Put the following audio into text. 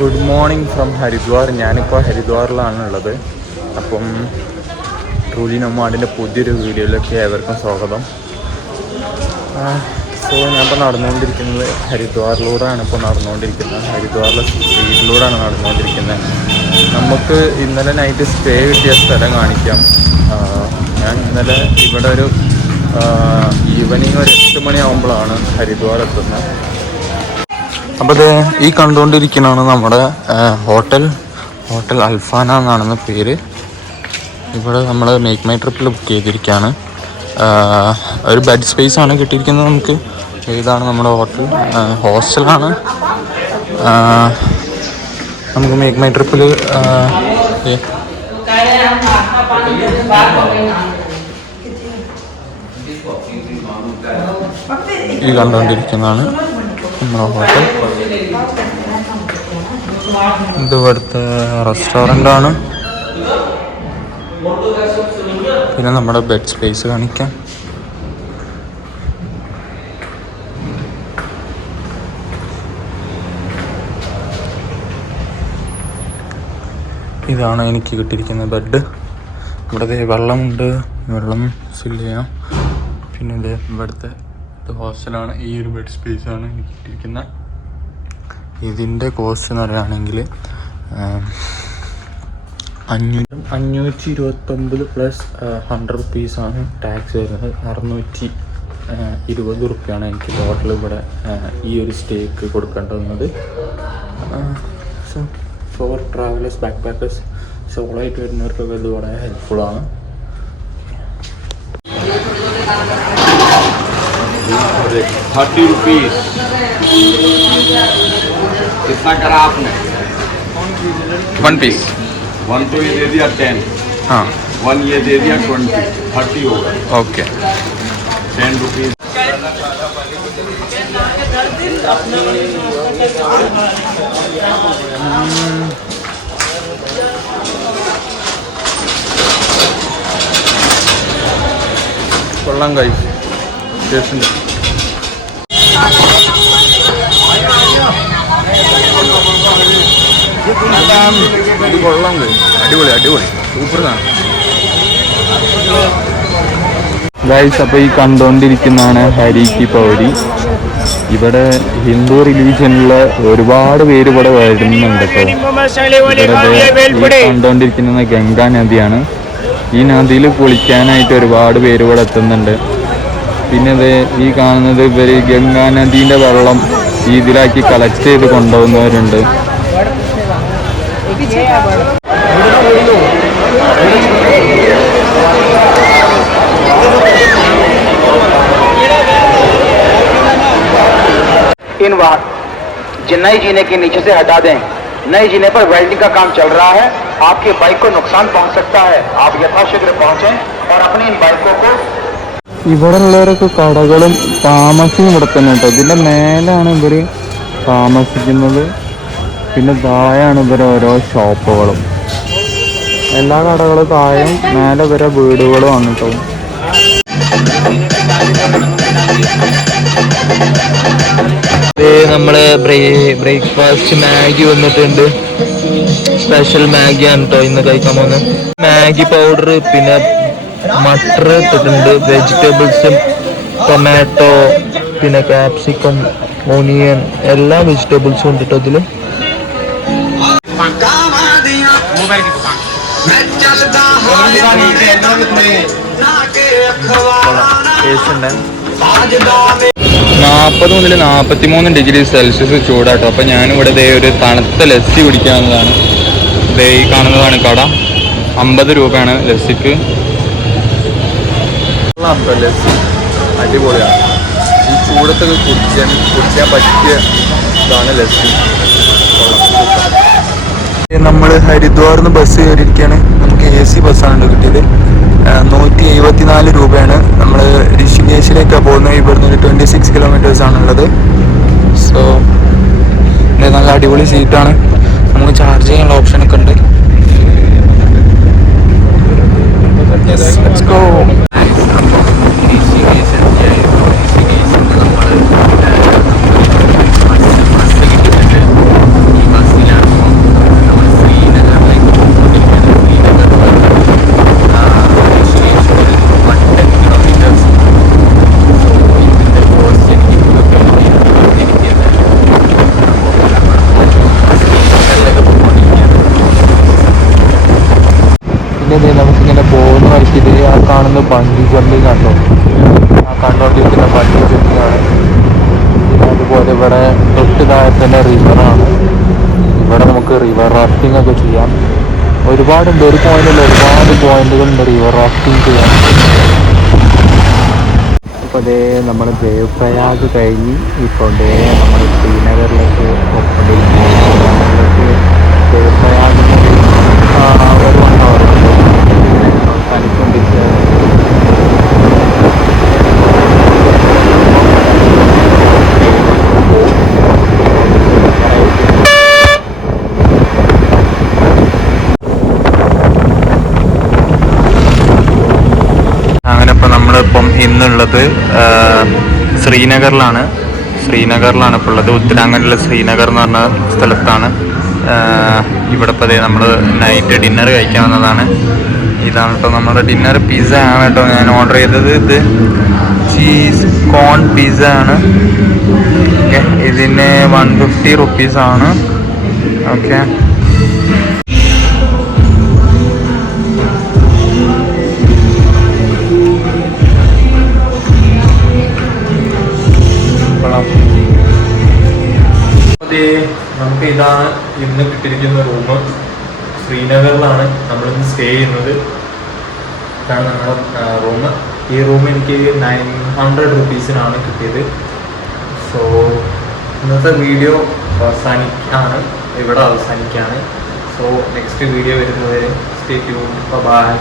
Good morning from Haridwar. ഞാനിപ്പോൾ ഹരിദ്വാറിലാണുള്ളത്. അപ്പം truly നൊമാഡിൻ്റെ പുതിയൊരു വീഡിയോയിലേക്ക് ഏവർക്കും സ്വാഗതം. സോ ഞാനിപ്പോൾ നടന്നുകൊണ്ടിരിക്കുന്നത് ഹരിദ്വാറിലൂടെയാണ്. ഹരിദ്വാറിലെ സ്ട്രീറ്റിലൂടെയാണ് നടന്നുകൊണ്ടിരിക്കുന്നത്. നമുക്ക് ഇന്നലെ നൈറ്റ് സ്റ്റേ കിട്ടിയ സ്ഥലം കാണിക്കാം. ഞാൻ ഇന്നലെ ഇവിടെ ഒരു ഈവനിങ് ഒരു 8 മണിയാകുമ്പോഴാണ് ഹരിദ്വാർ എത്തുന്നത്. അപ്പോൾ ഇത് ഈ കണ്ടുകൊണ്ടിരിക്കുന്നതാണ് നമ്മുടെ ഹോട്ടൽ അൽഫാന എന്നാണെന്ന് പേര്. ഇവിടെ നമ്മൾ മേക്ക് മൈ ട്രിപ്പിൽ ബുക്ക് ചെയ്തിരിക്കുകയാണ്. ഒരു ബെഡ് സ്പേസ് ആണ് കിട്ടിയിരിക്കുന്നത് നമുക്ക്. ഇതാണ് നമ്മുടെ ഹോസ്റ്റലാണ്. നമുക്ക് മേക്ക് മൈ ട്രിപ്പിൽ ഈ കണ്ടുകൊണ്ടിരിക്കുന്നതാണ് നമ്മുടെ ഹോട്ടൽ. ഇത് ഇവിടുത്തെ റെസ്റ്റോറൻ്റാണ്. പിന്നെ നമ്മുടെ ബെഡ് സ്പേസ് കാണിക്കാം. ഇതാണ് എനിക്ക് കിട്ടിയിരിക്കുന്ന ബെഡ്. ഇവിടെ വെള്ളമുണ്ട്, വെള്ളം ഫില്ല് ചെയ്യാം. പിന്നെ ഇത് ഇവിടുത്തെ ഹോസ്റ്റലാണ്. ഈ ഒരു ബെഡ് സ്പേസാണ് എനിക്ക് കിട്ടിയിരിക്കുന്നത്. ഇതിൻ്റെ കോസ്റ്റ് എന്ന് പറയുകയാണെങ്കിൽ 529 പ്ലസ് 100 റുപ്പീസാണ് ടാക്സ് വരുന്നത്. 620 റുപ്യാണ് എനിക്ക് ടോട്ടൽ ഇവിടെ ഈ ഒരു സ്റ്റേക്ക് കൊടുക്കേണ്ടി വന്നത്. So for travellers, backpackers, solo ആയിട്ട് വരുന്നവർക്കൊക്കെ ഇത് വളരെ ഹെൽപ്ഫുള്ളാണ്. ₹30 कितना करा आपने? 1 पीस. 1 तो ये दे दिया 10. हाँ, 1 ये दे दिया 20. 30 होगा. ओके. ₹10. കൊള്ളാം ഗൈസ്, ടേസ്റ്റ്. ഇത് കൊള്ളാം ഗൈസ്, അടിപൊളി സൂപ്പറാണ് ഗൈസ്. അപ്പോൾ ഈ കണ്ടുകൊണ്ടിരിക്കുന്നതാണ് ഹരി കി പൗരി. ഇവിടെ ഹിന്ദു റിലീജിയനിലുള്ള ഒരുപാട് പേര് ഇവിടെ വരുന്നുണ്ട് കേട്ടോ. ഇവിടെ കണ്ടുകൊണ്ടിരിക്കുന്നത് ഗംഗാ നദിയാണ്. ഈ നദിയിൽ കുളിക്കാനായിട്ട് ഒരുപാട് പേര് ഇവിടെ എത്തുന്നുണ്ട്. പിന്നെ ഈ കാണുന്നത് ഇവർ ഗംഗാ നദീൻ്റെ വെള്ളം ഇതിലാക്കി കളക്ട് ചെയ്ത് കൊണ്ടുപോകുന്നവരുണ്ട്. इन नए जीने के नीचे से हटा दें. नए जीने पर वेल्डिंग का काम चल रहा है. आपके बाइक को नुकसान पहुंच सकता है. आप यथाशीघ्र पहुंचें और अपनी इन बाइकों को. ഇവിടെ ഉള്ളവരൊക്കെ കടകളും താമസിക്കും ഇവിടെ തന്നെ കേട്ടോ. ഇതിൻ്റെ മേലാണ് ഇവർ താമസിക്കുന്നത്. പിന്നെ താഴെയാണ് ഇവരെ ഓരോ ഷോപ്പുകളും. എല്ലാ കടകളും താഴെയും മേലെ ഇവരെ വീടുകളുമാണ് കേട്ടോ. നമ്മള് ബ്രേക്ക്ഫാസ്റ്റ് മാഗി വന്നിട്ടുണ്ട്. സ്പെഷ്യൽ മാഗിയാണ് കേട്ടോ ഇന്ന് കഴിക്കാൻ പോകുന്നത്. മാഗി പൗഡർ, പിന്നെ മട്ടർ ഇട്ടിട്ടുണ്ട്, വെജിറ്റബിൾസും, ടൊമാറ്റോ, പിന്നെ ക്യാപ്സിക്കം, ഓണിയൻ, എല്ലാ വെജിറ്റബിൾസും ഉണ്ട് കേട്ടോ ഇതിൽ. ടേസ്റ്റ് 40 മുതൽ 43 ഡിഗ്രി സെൽഷ്യസ് ചൂടാട്ടോ. അപ്പം ഞാനിവിടെ ഒരു തണുത്ത ലസ്സി കുടിക്കാവുന്നതാണ്. ഈ കാണുന്നതാണ് കട. 50 രൂപയാണ് ലസ്സിക്ക്. ലസ്സി അടിപൊളിയാണ്. ഈ ചൂടത്തൊക്കെ കുടിക്കാൻ പറ്റിയ ഇതാണ് ലസ്സി. നമ്മൾ ഹരിദ്വാറിന്ന് ബസ് കയറിയിരിക്കുകയാണ്. നമുക്ക് AC ബസ്സാണ് കിട്ടിയത്. 174 രൂപയാണ്. നമ്മൾ ഋഷികേശിലേക്കാണ് പോകുന്നത്. ഇവിടുന്ന് ഒരു 26 കിലോമീറ്റേഴ്സാണുള്ളത്. സോ നല്ല അടിപൊളി സീറ്റാണ്. നമുക്ക് ചാർജ് ചെയ്യാനുള്ള ഓപ്ഷനൊക്കെ ഉണ്ട്. Let's go. ബസ് കിട്ടിയിട്ടുണ്ട്. ഈ ബസ്സിലാണ് കാണുന്നത് ബഞ്ചി ജമ്പിങ് ആട്ടോ. ആ കണ്ടുകൊണ്ടിരിക്കുന്ന ബഞ്ചി ജമ്പിങ് ആണ്. പിന്നെ അതുപോലെ ഇവിടെ തൊട്ട് താഴെ തന്നെ റിവറാണ്. ഇവിടെ നമുക്ക് റിവർ റാഫ്റ്റിംഗ് ഒക്കെ ചെയ്യാം. ഒരുപാടുണ്ട്, ഒരു പോയിന്റിൽ ഒരുപാട് പോയിന്റുകളുണ്ട് റിവർ റാഫ്റ്റിംഗ് ചെയ്യാൻ. അപ്പോൾ അതേ നമ്മൾ ദേവപ്രയാഗ് കഴിഞ്ഞ് ഇപ്പോൾ നമ്മൾ ശ്രീനഗറിലേക്ക് പോയിക്കൊണ്ടിരിക്കുന്നത്. ദേവപ്രയാഗിന് ഒരു 1 hour അവസാനിച്ചുകൊണ്ടിരിക്കുകയാണ്. അങ്ങനെ ഇപ്പോൾ നമ്മളിപ്പം ഇന്നുള്ളത് ശ്രീനഗറിലാണ് ഇപ്പോൾ ഉള്ളത്. ഉത്തരാഖണ്ഡിലെ ശ്രീനഗർ എന്ന് പറഞ്ഞ സ്ഥലത്താണ്. ഇവിടെ ഇപ്പോൾ അതേ നമ്മൾ നൈറ്റ് ഡിന്നർ കഴിക്കാൻ വന്നതാണ്. ഇതാണ് കേട്ടോ നമ്മുടെ ഡിന്നർ. പിസ്സ ആണ് കേട്ടോ ഞാൻ ഓർഡർ ചെയ്തത്. ഇത് ചീസ് കോൺ പിസ്സ ആണ്. ഓക്കെ, ഇതിന് 150 റുപ്പീസാണ്. ഓക്കെ, നമുക്ക് ഇതാണ് ഇന്ന് കിട്ടിയിരിക്കുന്ന റൂം. ശ്രീനഗറിലാണ് നമ്മളിന്ന് സ്റ്റേ ചെയ്യുന്നത്. ഇതാണ് നമ്മുടെ റൂം. ഈ റൂം എനിക്ക് 900 റുപ്പീസിനാണ് കിട്ടിയത്. സോ ഇന്നത്തെ വീഡിയോ ഇവിടെ അവസാനിക്കുകയാണ്. സോ നെക്സ്റ്റ് വീഡിയോ വരുന്നവരെ സ്റ്റേ ട്യൂൺഡ്. ബൈ.